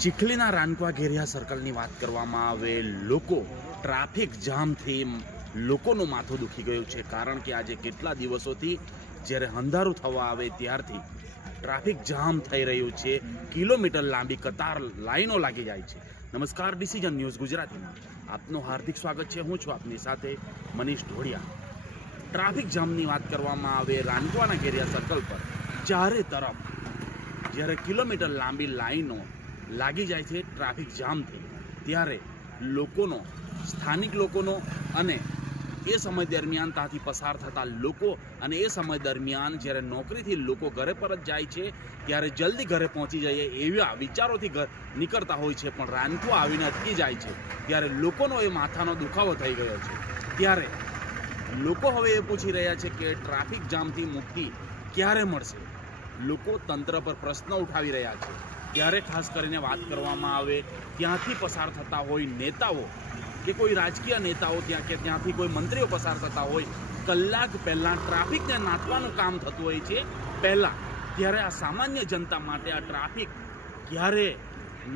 ચીખલીના રાનકવા ઘેરિયા સર્કલની વાત કરવામાં આવે, લોકો ટ્રાફિક જામથી લોકોનું માથું દુખી ગયું છે. કારણ કે આજે કેટલા દિવસોથી જ્યારે અંધારું થવા આવે ત્યારથી ટ્રાફિક જામ થઈ રહ્યું છે. કિલોમીટર લાંબી કતાર લાઈનો લાગી જાય છે. નમસ્કાર, ડિસિઝન ન્યૂઝ ગુજરાતીમાં આપનું હાર્દિક સ્વાગત છે. હું છું આપની સાથે મનીષ ઢોળિયા. ટ્રાફિક જામની વાત કરવામાં આવે, રાનકવાના ઘેરિયા સર્કલ પર ચારે તરફ જ્યારે કિલોમીટર લાંબી લાઈનો લાગી જાય છે ટ્રાફિક જામથી, ત્યારે લોકોનો, સ્થાનિક લોકોનો અને એ સમય દરમિયાન ત્યાંથી પસાર થતા લોકો અને એ સમય દરમિયાન જ્યારે નોકરીથી લોકો ઘરે પરત જાય છે ત્યારે જલ્દી ઘરે પહોંચી જઈએ એવા વિચારોથી નીકળતા હોય છે, પણ રાનકવા આવીને અટકી જાય છે. ત્યારે લોકોનો એ માથાનો દુખાવો થઈ ગયો છે. ત્યારે લોકો હવે એ પૂછી રહ્યા છે કે ટ્રાફિક જામથી મુક્તિ ક્યારે મળશે. લોકો તંત્ર પર પ્રશ્ન ઉઠાવી રહ્યા છે. ત્યારે ખાસ કરીને વાત કરવામાં આવે, ત્યાંથી પસાર થતા હોય નેતાઓ કે કોઈ રાજકીય નેતાઓ ત્યાંથી કોઈ મંત્રીઓ પસાર થતા હોય, કલાક પહેલાં ટ્રાફિકને નાથવાનું કામ થતું હોય છે પહેલાં. ત્યારે આ સામાન્ય જનતા માટે આ ટ્રાફિક ક્યારે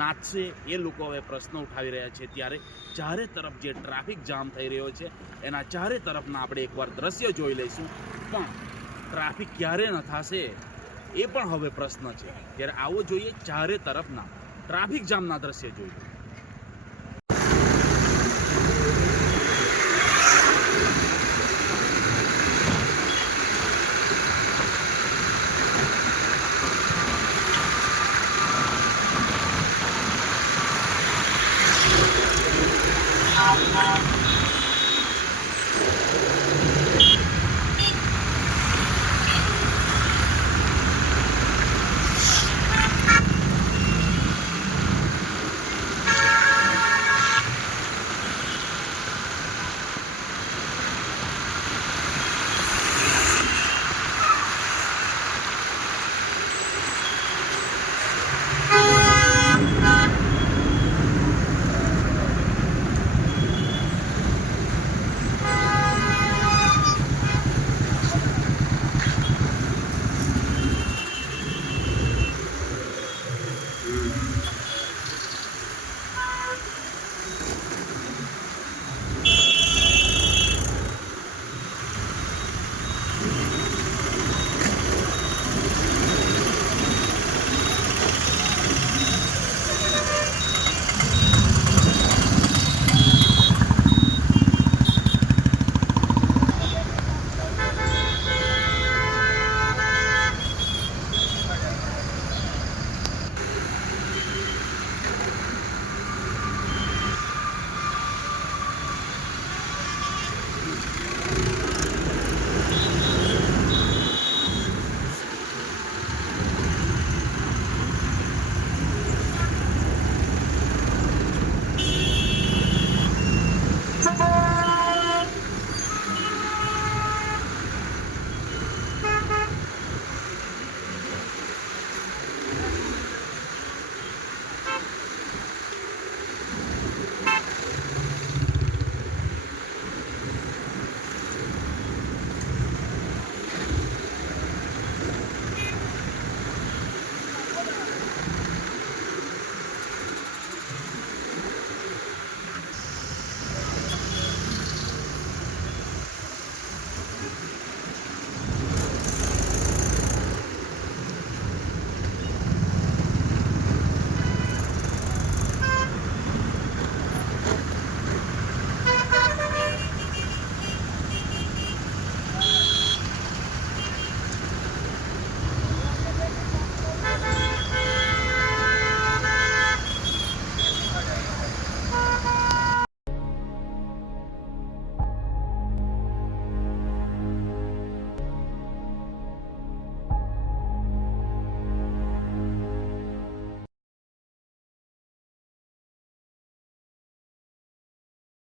નાથશે એ લોકો હવે પ્રશ્ન ઉઠાવી રહ્યા છે. ત્યારે ચારે તરફ જે ટ્રાફિક જામ થઈ રહ્યો છે એના ચારે તરફના આપણે એકવાર દ્રશ્ય જોઈ લઈશું. પણ ટ્રાફિક ક્યારે ન થશે એ પણ હવે પ્રશ્ન છે. ત્યારે આવો જોઈએ ચારે તરફના ટ્રાફિક જામના દ્રશ્ય જોઈએ.